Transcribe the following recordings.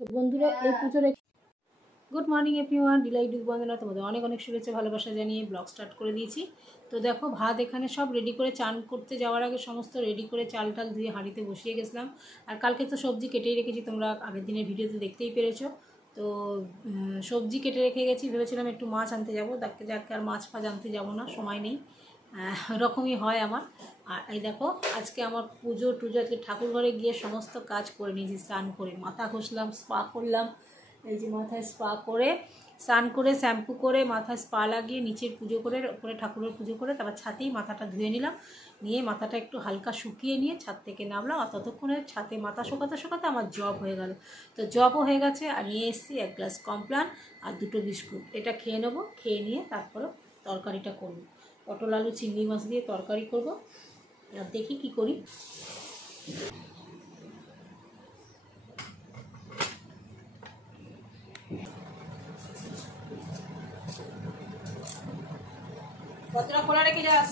তো বন্ধুরা এই পুজোর good morning everyone, delight with Bandana তোমাদের অনেক অনেক শুভেচ্ছা ভালোবাসা জানিয়ে ব্লগ স্টার্ট করে দিয়েছি। তো দেখো ভাত এখানে সব রেডি করে, চান করতে যাওয়ার আগে সমস্ত রেডি করে চাল টাল ধুয়ে হাঁড়িতে বসিয়ে গেছিলাম। আর কালকে তো সবজি কেটেই রেখেছি, তোমরা আগের দিনের ভিডিওতে দেখতেই পেরেছো। তো সবজি কেটে রেখে গেছি, ভেবেছিলাম একটু মাছ আনতে যাবো, যাকে আর মাছ ফাছ আনতে যাবো না, সময় নেই, ওরকমই হয় আমার। আর এই দেখো আজকে আমার পুজো টুজো, আজকে ঠাকুর ঘরে গিয়ে সমস্ত কাজ করে নিয়েছি, স্নান করে মাথা ঘষলাম, স্পা করলাম। এই যে মাথায় স্পা করে, স্নান করে, শ্যাম্পু করে, মাথায় স্পা লাগিয়ে, নিচের পুজো করে, ওপরে ঠাকুরের পুজো করে, তারপর ছাতেই মাথাটা ধুয়ে নিলাম। নিয়ে মাথাটা একটু হালকা শুকিয়ে নিয়ে ছাদ থেকে নামলাম। আর ততক্ষণে ছাদে মাথা শোকাতে শোকাতে আমার জব হয়ে গেল। তো জবও হয়ে গেছে। আর নিয়ে এসেছি 1 গ্লাস কমপ্লান আর 2টো বিস্কুট। এটা খেয়ে নেবো, খেয়ে নিয়ে তারপরে তরকারিটা করবো। পটল আলু চিংড়ি মাছ দিয়ে তরকারি করব। আর দেখি কি করি। কতটা খোলা রেখে যাস?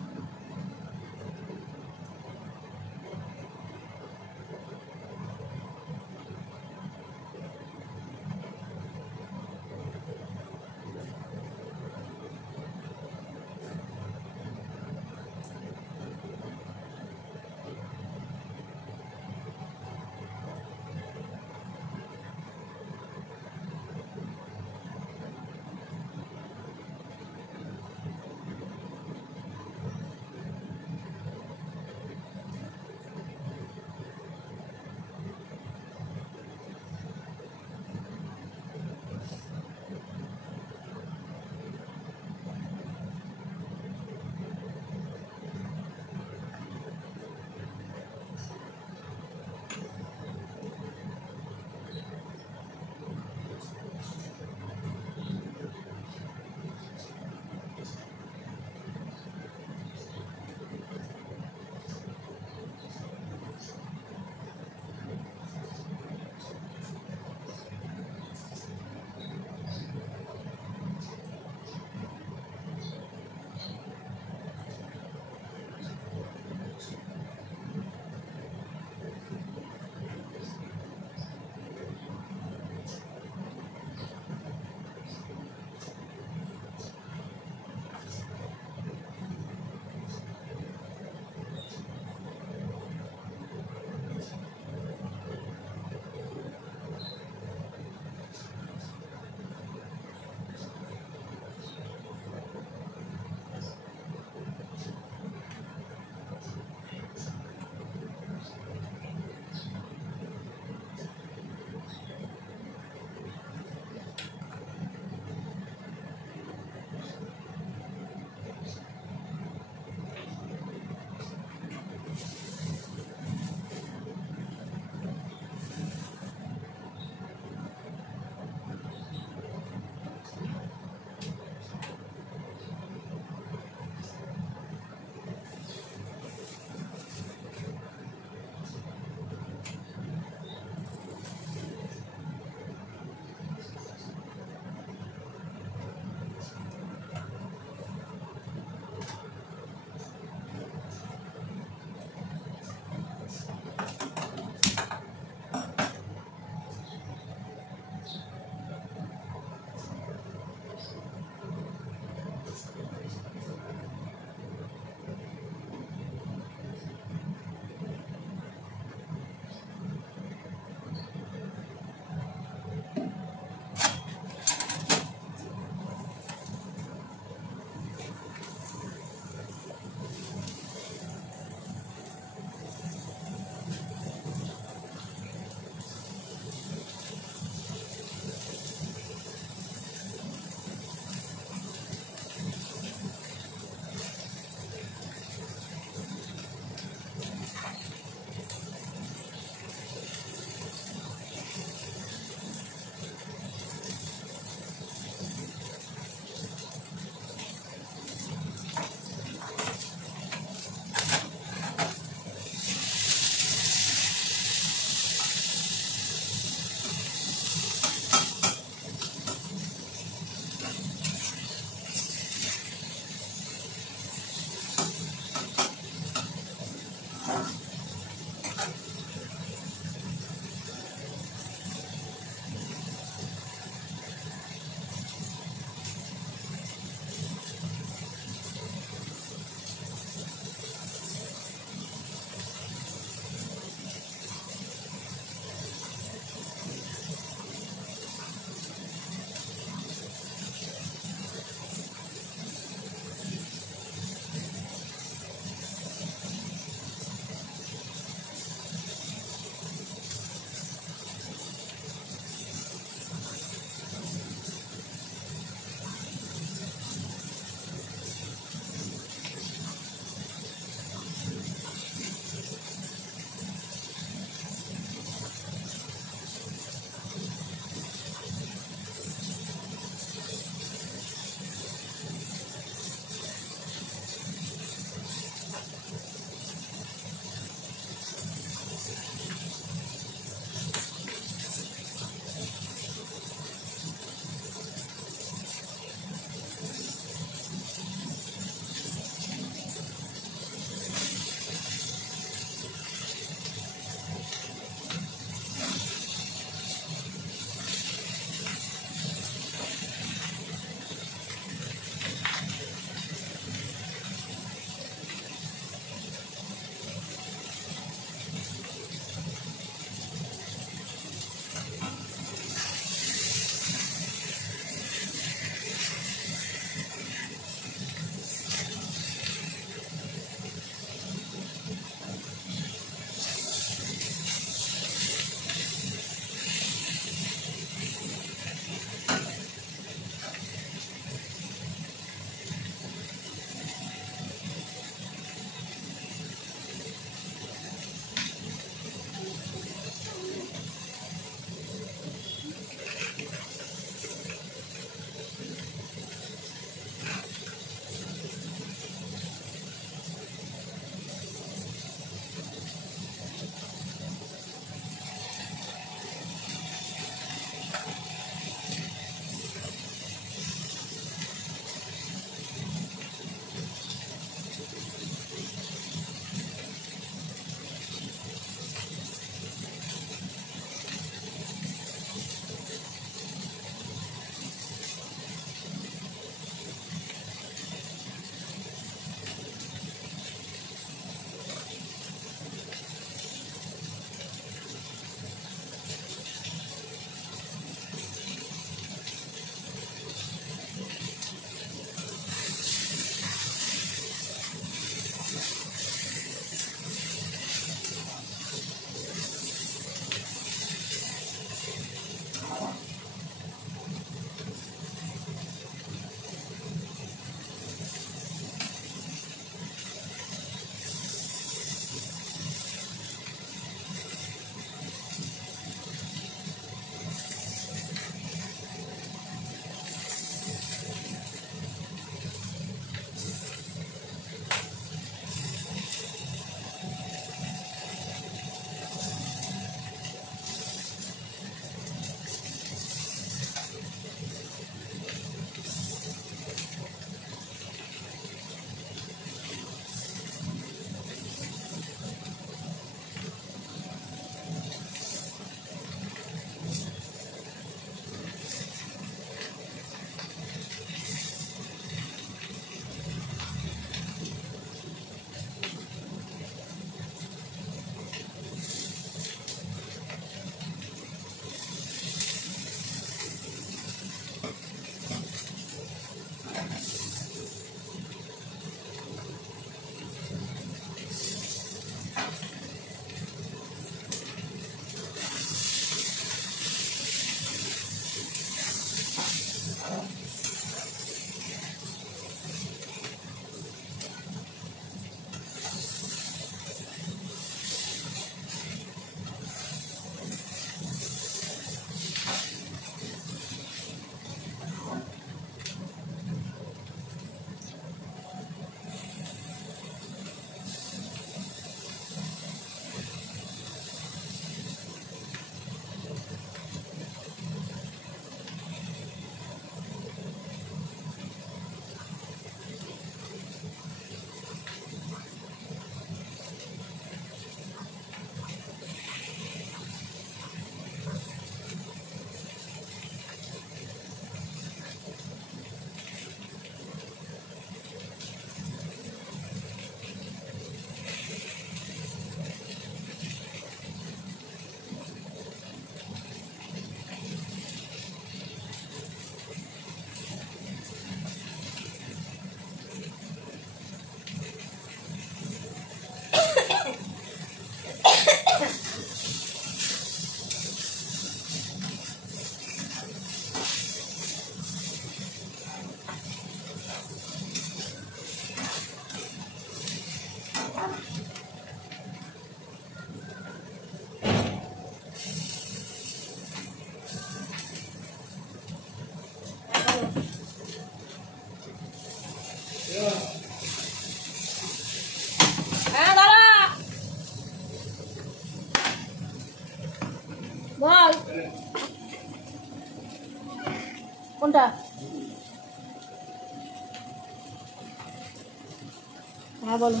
হ্যাঁ বলো।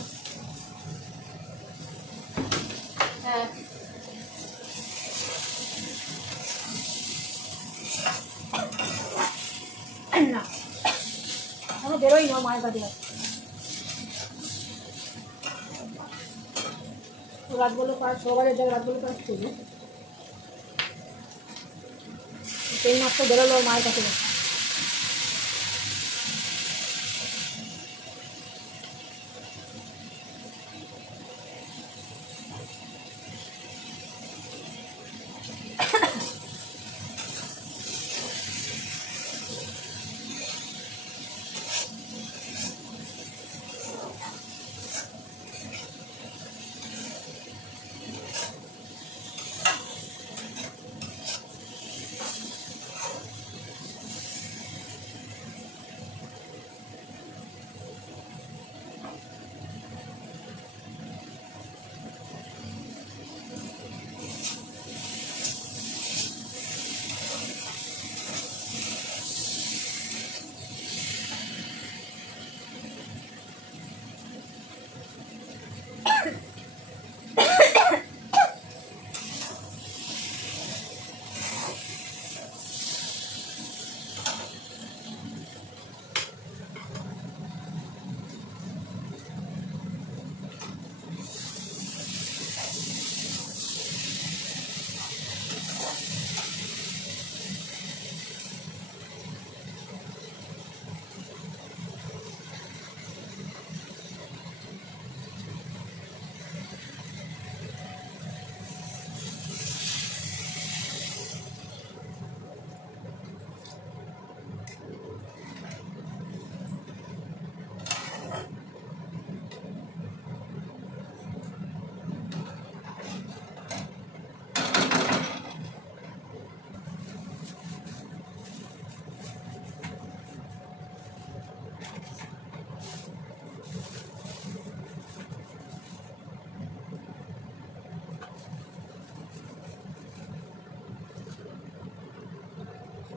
হ্যাঁ না আমি বেরোই না, মায়ের কাছে রাত বলে 5 সকালের জায়গায় রাত বলে 5 ছিল, সেই মাত্র বেরোলো মায়ের কাছে গেছে।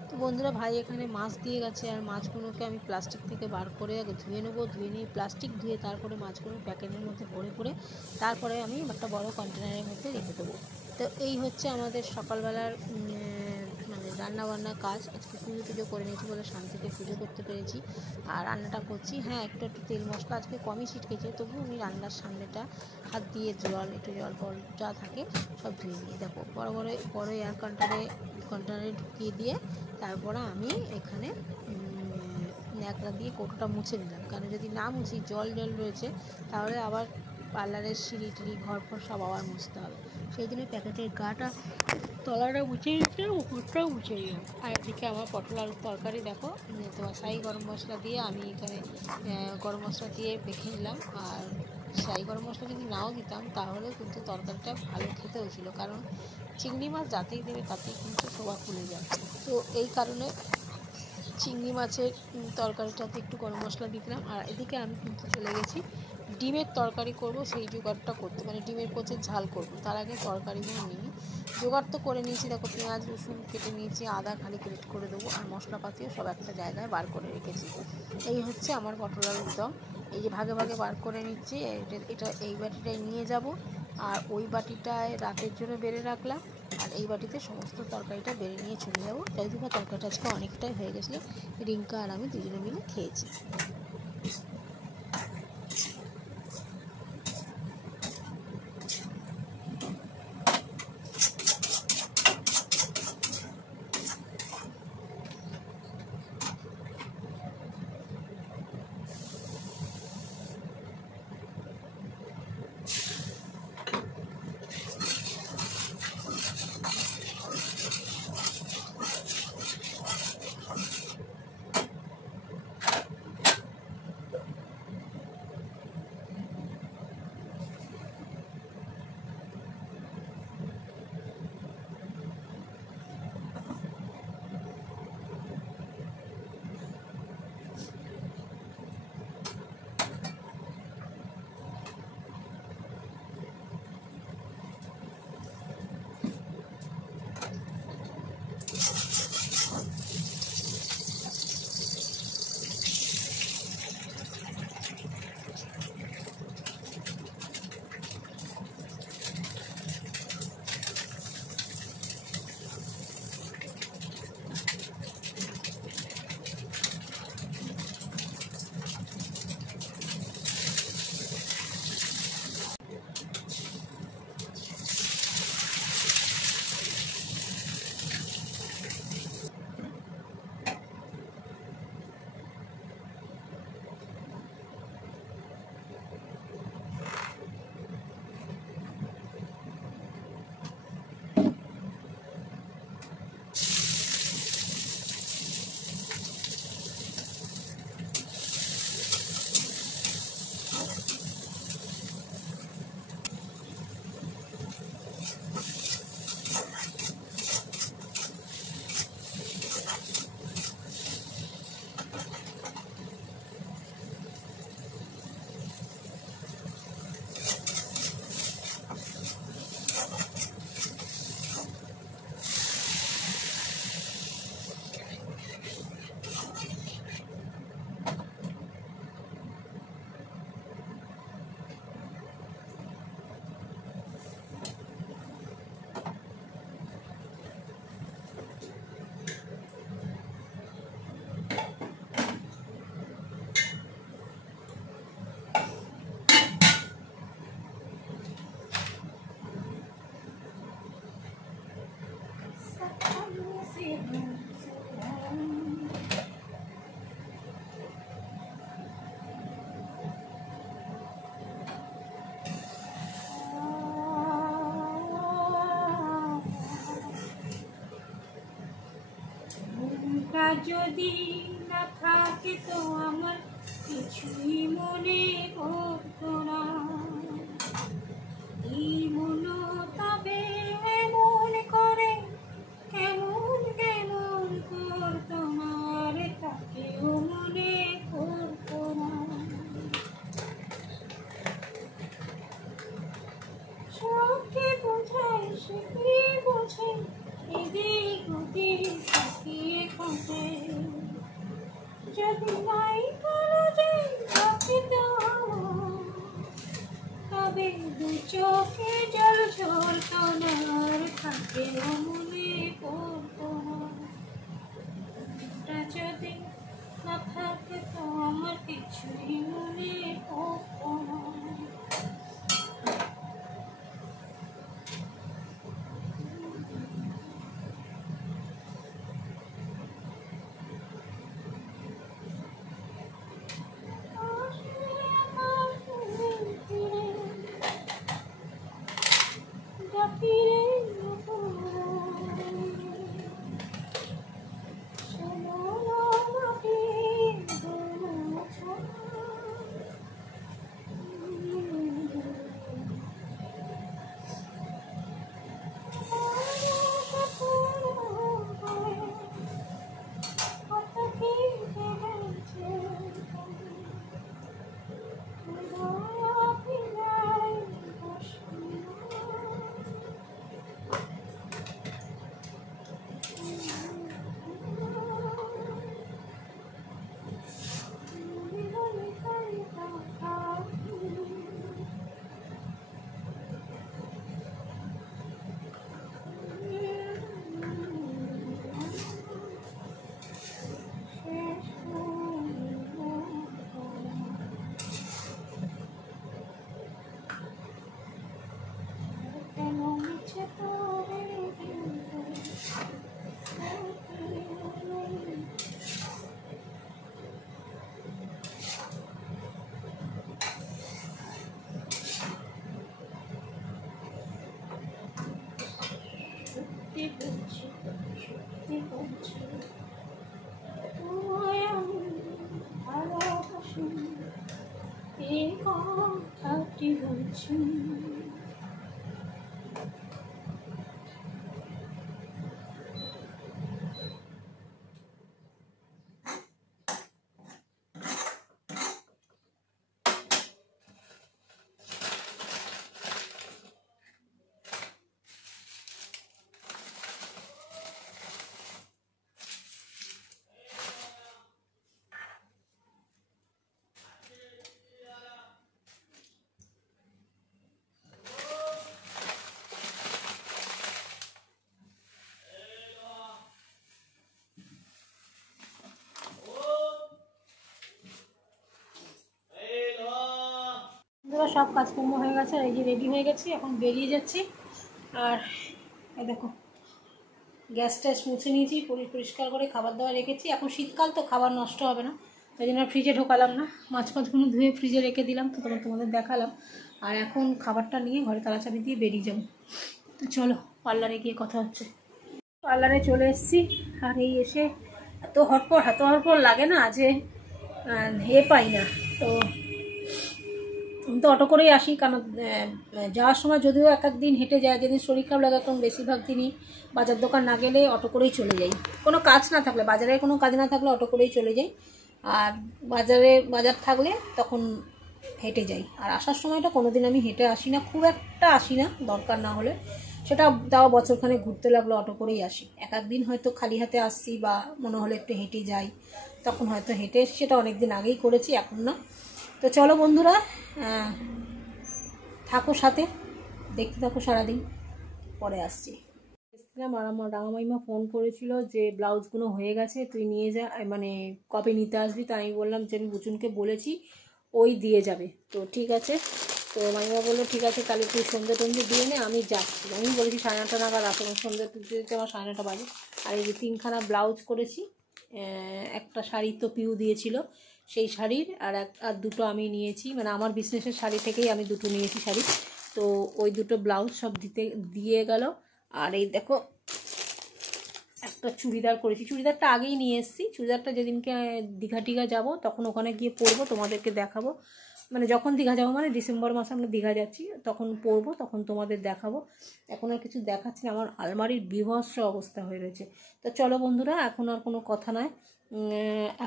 তো বন্ধুরা ভাই এখানে মাছ দিয়ে গেছে, আর মাছগুলোকে আমি প্লাস্টিক থেকে বার করে আগে ধুয়ে নেবো, ধুয়ে নিয়ে প্লাস্টিক ধুয়ে তারপরে মাছগুলো প্যাকেটের মধ্যে ভরে করে তারপরে আমি একটা বড় কন্টেনারের মধ্যে রেখে দেবো। তো এই হচ্ছে আমাদের সকালবেলার মানে রান্নাবান্নার কাজ। আজকে পুজো করে নিয়েছি বলে শান্তিতে পুজো করতে পেরেছি, আর রান্নাটা করছি। হ্যাঁ একটু তেল মশলা আজকে কমই ছিটকেছে, তবু আমি রান্নার সামনেটা হাত দিয়ে একটু জল ফল যা থাকে সব ধুয়ে নিয়ে দেখো বড় এয়ার কন্টেনারে ঢুকিয়ে দিয়ে তারপরে আমি এখানে ন্যাকড়া দিয়ে কৌটোটা মুছে নিলাম, কারণ যদি না মুছি জল রয়েছে তাহলে আবার পার্লারের সিঁড়ি টিড়ি ঘর সব আবার মুছতে হবে। সেই জন্য প্যাকেটের গাটা তলাটা মুছে দিচ্ছে, উপরটাও মুছে দিলাম। আর এদিকে আমার পটল আলুর তরকারি দেখো, তোমার শাহি গরম মশলা দিয়ে আমি এখানে গরম মশলা দিয়ে মেখে নিলাম। আর শাহি গরম মশলা যদি নাও দিতাম তাহলেও কিন্তু তরকারিটা ভালো খেতেও ছিল, কারণ চিংড়ি মাছ যাতেই দেবে তাতেই কিন্তু শোভা খুলে যায়। তো এই কারণে চিংড়ি মাছের তরকারিটাতে একটু গরম মশলা দিলাম। আর এদিকে আমি কিন্তু চলে গেছি ডিমের তরকারি করব, সেই জোগাড়টা করতে, মানে ডিমের কোচের ঝাল করব। তার আগে তরকারিগুলো নিয়ে জোগাড় তো করে নিয়েছি, দেখো পেঁয়াজ রসুন কেটে নিয়েছি, আদা খালি গ্রেট করে দেবো, আর মশলাপাতিও সব একটা জায়গায় বার করে রেখেছি। এই হচ্ছে আমার পটল আলুর দম। এই যে ভাগে ভাগে বার করে নিচ্ছি, এটা এই বাটিটায় নিয়ে যাব, আর ওই বাটিটায় রাতের জন্য বেড়ে রাখলাম, আর এই বাটিতে সমস্ত তরকারিটা বেড়ে নিয়ে চলে যাবো। যদিও তরকারিটা আজকে অনেকটাই হয়ে গেছিলো, রিঙ্কা আর আমি দুজনে মিলে খেয়েছি। যদি না থাকে তো আমার কিছুই মনে পড়তো না। কি মনো তবে এমন করে কেমন কেমন করতো না রে, তাকেও মনে পড়তো না। সবকে বোঝায় সে কি বোঝে, এদিক ওদিক তাকিয়ে খোঁজে। যদি নাই কোনো যে থাকিতো তবে দু চোখে জল ঝরতো না, আর তাকেও মনে পড়তো না। যদি না থাকে তো আমার কিছুই মনে পড়তো না। সত্যি বলছি তোমায় আমি ভালোবাসি, এই কথাটি বলছি। সব কাজকর্ম হয়ে গেছে, আর এই যে রেডি হয়ে গেছি, এখন বেরিয়ে যাচ্ছি। আর দেখো গ্যাস ট্যাস মুছে নিয়েছি, পরিষ্কার করে খাবার দাবার রেখেছি। এখন শীতকাল তো খাবার নষ্ট হবে না, তাই জন্য ফ্রিজে ঢোকালাম না। মাছ ফাছগুলো ধুয়ে ফ্রিজে রেখে দিলাম, তো তোমাদের দেখালাম। আর এখন খাবারটা নিয়ে ঘরে তালা চাবি দিয়ে বেরিয়ে যাবো। তো চলো পার্লারে গিয়ে কথা হচ্ছে। পার্লারে চলে এসেছি, আর এই এসে এত হটপট লাগে না যে পাই না। তো আমি তো অটো করেই আসি, কারণ যাওয়ার সময় যদিও এক দিন হেঁটে যায়, যেদিন শরীর খারাপ লাগে তখন বেশিরভাগ দিনই বাজার দোকান না গেলে অটো করেই চলে যাই। কোনো কাজ না থাকলে, বাজারে কোনো কাজ না থাকলে অটো করেই চলে যাই, আর বাজার থাকলে তখন হেঁটে যাই। আর আসার সময়টা কোনো দিন আমি হেঁটে আসি না, খুব একটা আসি না, দরকার না হলে। সেটা তাও বছরখানে ঘুরতে লাগলো অটো করেই আসি। এক দিন হয়তো খালি হাতে আসছি বা মনে হলে একটু হেঁটে যাই, তখন হয়তো হেঁটে এসে, সেটা অনেক দিন আগেই করেছি, এখন না। তো চলো বন্ধুরা, থাকো সাথে, দেখতে থাকো সারাদিন, পরে আসছি। এসেছিলাম আর আমার রাঙামাইমা ফোন করেছিল যে ব্লাউজগুলো হয়ে গেছে, তুই নিয়ে যা, মানে কবে নিতে আসবি। তো আমি বললাম যে আমি বুচুনকে বলেছি, ওই দিয়ে যাবে। তো ঠিক আছে, তো মাইমা বললো ঠিক আছে তাহলে তুই সন্ধ্যে টন্ধে দিয়ে নে, আমি যাচ্ছি। আমি বলেছি 9:30 নাগাদ আসো, সন্ধ্যে তুলতে দিতে আমার 9:30 বাজে। আর এই যে 3খানা ব্লাউজ করেছি, একটা শাড়ি তো পিউ দিয়েছিল, সেই শাড়ির আর দুটো আমি নিয়েছি, মানে আমার বিজনেসের শাড়ি থেকেই আমি দুটো নিয়েছি শাড়ি। তো ওই দুটো ব্লাউজ সব দিয়ে গেল। আর এই দেখো একটা একটা চুড়িদার করেছি। চুড়িদারটা আগেই নিয়ে এসেছি। চুড়িদারটা যেদিনকে দীঘা টিঘা যাবো তখন ওখানে গিয়ে পরবো, তোমাদেরকে দেখাবো। মানে যখন দীঘা যাবো, মানে ডিসেম্বর মাসে আমরা দীঘা যাচ্ছি, তখন পরবো, তখন তোমাদের দেখাবো। এখন আর কিছু দেখাচ্ছি না, আমার আলমারির বিভৎস অবস্থা হয়ে রয়েছে। তো চলো বন্ধুরা, এখন আর কোনো কথা নয়।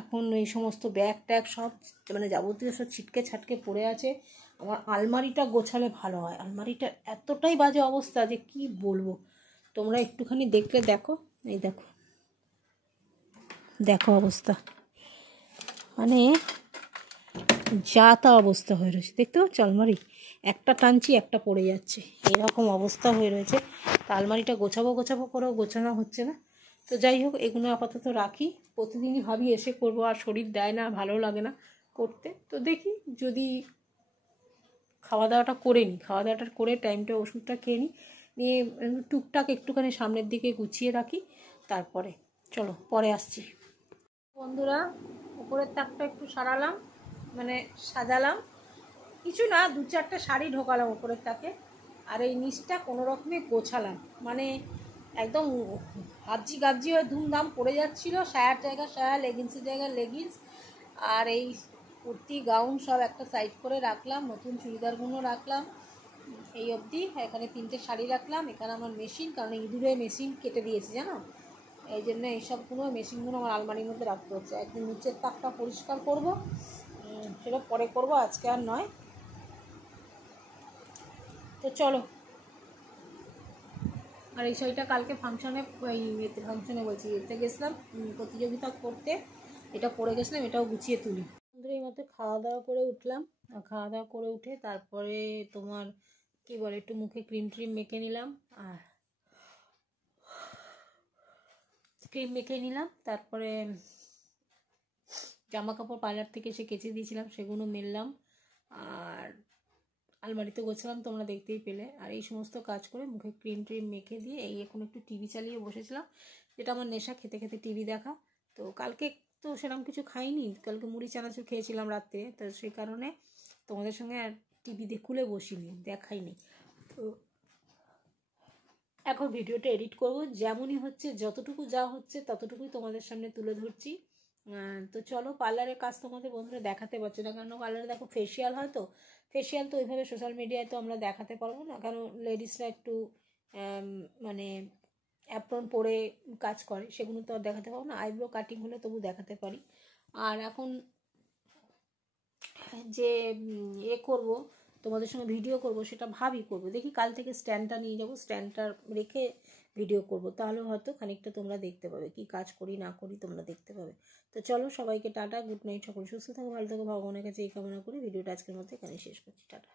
এখন এই সমস্ত ব্যাগ ট্যাগ সব মানে যাবতীয় সব ছিটকে ছাটকে পড়ে আছে। আমার আলমারিটা গোছালে ভালো হয়। আলমারিটা এতটাই বাজে অবস্থা যে কি বলবো। তোমরা একটুখানি দেখলে দেখো, এই দেখো দেখো অবস্থা, মানে যা তা অবস্থা হয়ে রয়েছে। দেখতে পাচ্ছ আলমারি, একটা টানছি একটা পড়ে যাচ্ছে, এরকম অবস্থা হয়ে রয়েছে। তা আলমারিটা গোছাবো গোছাবো করেও গোছানো হচ্ছে না। তো যাই হোক, এগুলো আপাতত রাখি। প্রতিদিনই ভাবি এসে করবো, আর শরীর দেয় না, ভালো লাগে না করতে। তো দেখি যদি খাওয়া দাওয়াটা করে নিই, খাওয়া দাওয়াটা করে টাইমটা ওষুধটা খেয়ে নিই, নিয়ে টুকটাক একটুখানি সামনের দিকে গুছিয়ে রাখি। তারপরে চলো পরে আসছি বন্ধুরা। উপরের তাকটা একটু সারালাম, মানে সাজালাম, কিছু না, 2-4টা শাড়ি ঢোকালাম উপরের তাকে। আর এই নিচটা কোনো রকমে গোছালাম, মানে একদম হাবজি গাবজি হয়ে ধুমধাম পড়ে যাচ্ছিলো। সায়ার জায়গা সায়া, লেগিংসের জায়গা লেগিংস, আর এই কুর্তি গাউন সব একটা সাইড করে রাখলাম, নতুন চুড়িদারগুলো রাখলাম এই অবধি। এখানে 3টে শাড়ি রাখলাম। এখানে আমার মেশিন, কারণ ইঁদুরে মেশিন কেটে দিয়েছে জানো, এই জন্য এইসবগুলো মেশিনগুলো আমার আলমারির মধ্যে রাখতে হচ্ছে। একদিন নিচের তাকটা পরিষ্কার করব, সেটা পরে করব, আজকে আর নয়। তো চলো। আর এই শাড়িটা কালকে ফাংশনে বলছি, এতে গেছিলাম প্রতিযোগিতা করতে, এটা পরে গেছিলাম, এটাও গুছিয়ে তুলি। বন্ধুরা এই মধ্যে খাওয়া দাওয়া করে উঠলাম। খাওয়া দাওয়া করে উঠে তারপরে তোমার কি বলে, একটু মুখে ক্রিম ট্রিম মেখে নিলাম, আর ক্রিম মেখে নিলাম। তারপরে জামা কাপড় পার্লার থেকে এসে কেচে দিয়েছিলাম, সেগুলো মেললাম, আর আলমারিতে গোছালাম, তোমরা দেখতেই পেলে। আর এই সমস্ত কাজ করে মুখে ক্রিম ট্রিম মেখে দিয়ে এই এখন একটু টিভি চালিয়ে বসেছিলাম, যেটা আমার নেশা, খেতে খেতে টিভি দেখা। তো কালকে তো সেরকম কিছু খাইনি, কালকে মুড়ি চানাচুর খেয়েছিলাম রাত্রে, তো সেই কারণে তোমাদের সঙ্গে আর টিভি খুলে বসিনি, দেখাইনি। তো এখন ভিডিওটা এডিট করব, যেমনই হচ্ছে, যতটুকু যা হচ্ছে ততটুকুই তোমাদের সামনে তুলে ধরছি। তো চলো, পার্লারের কাজ তোমাদের বন্ধুরা দেখাতে পারছে না, কারণ পার্লারে দেখো ফেসিয়াল হয়, তো ফেসিয়াল তো ওইভাবে সোশ্যাল মিডিয়ায় তো আমরা দেখাতে পারবো না, কারণ লেডিসরা একটু মানে অ্যাপ্রন পরে কাজ করে, সেগুলো তো আর দেখাতে পারবো না। আইব্রো কাটিং হলে তবু দেখাতে পারি। আর এখন যে করব, তোমাদের সঙ্গে ভিডিও করব, সেটা ভাবি করব, দেখি কাল থেকে স্ট্যান্ডটা নিয়ে যাব, স্ট্যান্ডটা রেখে ভিডিও করব, তাহলে হয়তো খানিকটা তোমরা দেখতে পাবে, কি কাজ করি না করি তোমরা দেখতে পাবে। তো চলো, সবাইকে টাটা, গুড নাইট, সকল সুস্থ থাকো, ভালো থাকো, ভগবানের কাছে এই কামনা করি। ভিডিওটা আজকের মধ্যে এখানে শেষ করছি, টাটা।